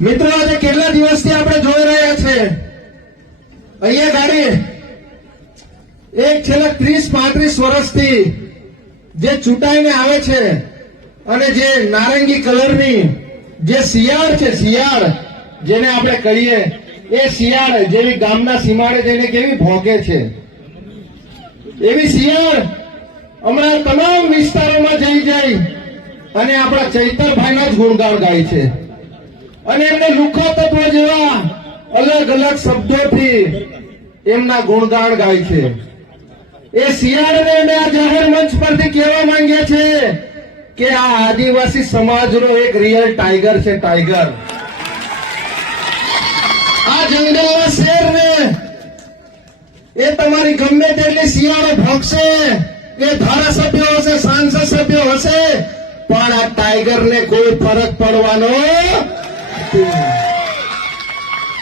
મિત્રો આજે કેટલા દિવસથી આપણે જોઈ રહ્યા છે અહીંયા ગાડી એક છેલ્લા 30-35 વર્ષથી જે ચૂંટાઈને આવે છે અને જે નારંગી કલરની જે શિયાળ છે, શિયાળ જેને આપણે કહીએ, એ શિયાળ જેવી ગામના સીમાડે જઈને કેવી ભોગે છે, એવી શિયાળ હમણાં તમામ વિસ્તારોમાં જઈ જાય અને આપણા ચૈતરભાઈના જ ગુણગાન ગાય છે અને એમને લુખો તત્વ જેવા અલગ અલગ શબ્દોથી એમના ગુણગાન ગાય છે. એ શિયાળને અમે આ જાહેર મંચ પરથી કહેવા માંગીએ છીએ કે આ આદિવાસી સમાજનો એક રિયલ ટાઈગર છે, ટાઈગર. આ જંગલના શેરને એ તમારી ગમે તેટલી શિયાળો ભોગશે, એ ધારાસભ્યો હશે, સાંસદ સભ્યો હશે, પણ આ ટાઈગરને કોઈ ફરક પડવાનો નથી.